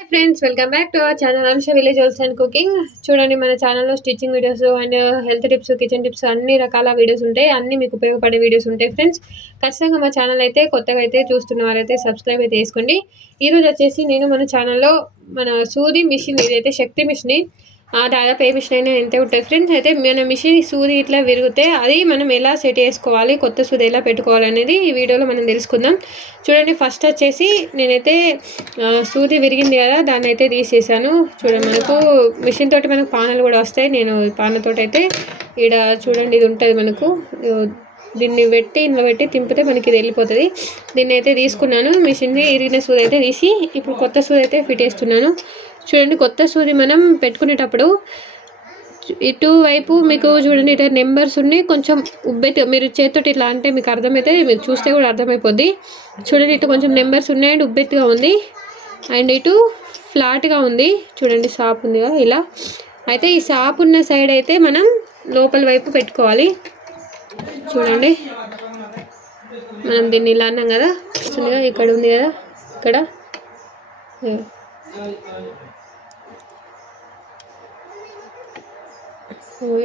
Friends welcome back to our channel Anusha village holes and cooking చూడండి మన ఛానల్లో stitching videos and health tips kitchen tips అన్ని రకాల videos ఉంటాయి. అన్ని మీకు ఉపయోగపడే వీడియోస్ ఉంటాయి ఫ్రెండ్స్ ఖచ్చితంగా మా ఛానల్ అయితే కొత్తగా అయితే చూస్తున్న వారైతే సబ్స్క్రైబ్ అయితే చేసుకోండి ఈరోజు వచ్చేసి నేను మన ఛానల్లో మన సూది మిషన్ ఏదైతే శక్తి మిషన్ దాదాపు ఏ మిషన్ అయినా ఎంత ఉంటాయి. ఫ్రెండ్స్ అయితే మన మిషన్ సూది ఇట్లా విరిగితే అది మనం ఎలా సెట్ చేసుకోవాలి కొత్త సూది ఎలా పెట్టుకోవాలి అనేది ఈ వీడియోలో మనం తెలుసుకుందాం. చూడండి ఫస్ట్ వచ్చేసి నేనైతే సూది విరిగింది కదా దాన్ని అయితే తీసేసాను. చూడండి మనకు మిషన్ తోటి మనకు పానలు కూడా వస్తాయి. నేను పానతోటి అయితే ఇక్కడ చూడండి ఇది ఉంటుంది మనకు. దీన్ని పెట్టి ఇంట్లో పెట్టి తింపితే మనకి ఇది వెళ్ళిపోతుంది. దీన్ని అయితే తీసుకున్నాను. మిషన్ది ఇరిగిన సూది అయితే తీసి ఇప్పుడు కొత్త సూది అయితే ఫిట్ చేస్తున్నాను. చూడండి కొత్త సూది మనం పెట్టుకునేటప్పుడు ఇటు వైపు మీకు చూడండి ఇటు నెంబర్స్ ఉన్నాయి. కొంచెం ఉబ్బెత్తి మీరు చేతితో ఇట్లా అంటే మీకు అర్థమైతే మీరు చూస్తే కూడా అర్థమైపోద్ది. చూడండి ఇటు కొంచెం నెంబర్స్ ఉన్నాయి అండ్ ఉబ్బెత్తిగా ఉంది. అండ్ ఇటు ఫ్లాట్గా ఉంది. చూడండి షాప్ ఉంది ఇలా. అయితే ఈ షాప్ ఉన్న సైడ్ అయితే మనం లోపల వైపు పెట్టుకోవాలి. చూడండి. మనం దీన్ని ఇలా అన్నాం కదా ఇక్కడ ఉంది కదా ఇక్కడ.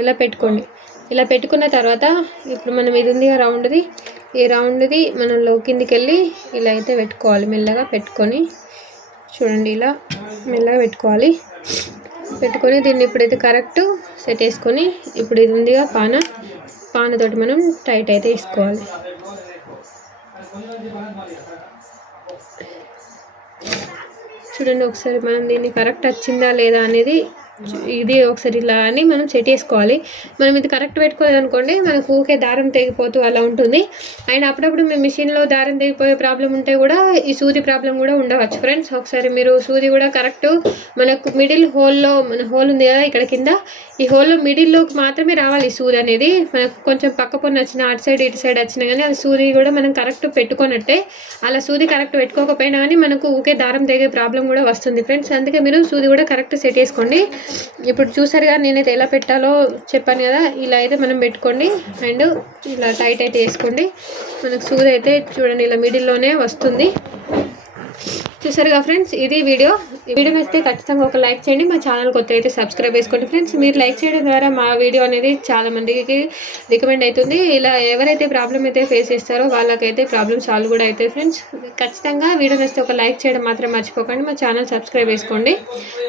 ఇలా పెట్టుకోండి. ఇలా పెట్టుకున్న తర్వాత ఇప్పుడు మనం ఇది ఉంది రౌండ్ది. ఈ రౌండ్ది మనం లో కిందికి వెళ్ళి ఇలా అయితే పెట్టుకోవాలి మెల్లగా పెట్టుకొని. చూడండి ఇలా మెల్లగా పెట్టుకోవాలి. పెట్టుకొని దీన్ని ఇప్పుడైతే కరెక్ట్ సెట్ చేసుకొని ఇప్పుడు ఇది ఉందిగా పాన. పానతోటి మనం టైట్ అయితే వేసుకోవాలి. చూడండి ఒకసారి మనం దీన్ని కరెక్ట్ వచ్చిందా లేదా అనేది ఇది ఒకసారి ఇలా అని మనం సెట్ చేసుకోవాలి. మనం ఇది కరెక్ట్ పెట్టుకోవాలి అనుకోండి మనకు ఊకే దారం తెగిపోతూ అలా ఉంటుంది. అండ్ అప్పుడప్పుడు మీ మిషన్లో దారం తెగిపోయే ప్రాబ్లం ఉంటే కూడా ఈ సూది ప్రాబ్లం కూడా ఉండవచ్చు. ఫ్రెండ్స్ ఒకసారి మీరు సూది కూడా కరెక్ట్ మనకు మిడిల్ హోల్లో మన హోల్ ఉంది కదా ఇక్కడ కింద ఈ హోల్లో మిడిల్లోకి మాత్రమే రావాలి ఈ సూది అనేది. మనకు కొంచెం పక్క పొన్న వచ్చిన అటు సైడ్ ఇటు సైడ్ వచ్చినా కానీ అది సూది కూడా మనం కరెక్ట్ పెట్టుకున్నట్టే. అలా సూది కరెక్ట్ పెట్టుకోకపోయినా కానీ మనకు ఊకే దారం తెగే ప్రాబ్లం కూడా వస్తుంది. ఫ్రెండ్స్ అందుకే మీరు సూది కూడా కరెక్ట్ సెట్ చేసుకోండి. ఇప్పుడు చూసారుగా నేనైతే ఎలా పెట్టాలో చెప్పాను కదా ఇలా అయితే మనం పెట్టుకోండి. అండ్ ఇలా టైట్ అయితే వేసుకోండి. మనకు సూది అయితే చూడండి ఇలా మిడిల్లోనే వస్తుంది. చూసారుగా ఫ్రెండ్స్ ఇది వీడియో. ఈ వీడియో అయితే ఖచ్చితంగా ఒక లైక్ చేయండి. మా ఛానల్ కొత్త అయితే సబ్స్క్రైబ్ చేసుకోండి. ఫ్రెండ్స్ మీరు లైక్ చేయడం ద్వారా మా వీడియో అనేది చాలా మందికి రికమెండ్ అవుతుంది. ఇలా ఎవరైతే ప్రాబ్లం అయితే ఫేస్ చేస్తారో వాళ్ళకైతే ప్రాబ్లమ్ సాల్వ్ కూడా అవుతాయి ఫ్రెండ్స్ ఖచ్చితంగా వీడియో వేస్తే ఒక లైక్ చేయడం మాత్రం మర్చిపోకండి. మా ఛానల్ సబ్స్క్రైబ్ చేసుకోండి.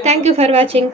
Thank for watching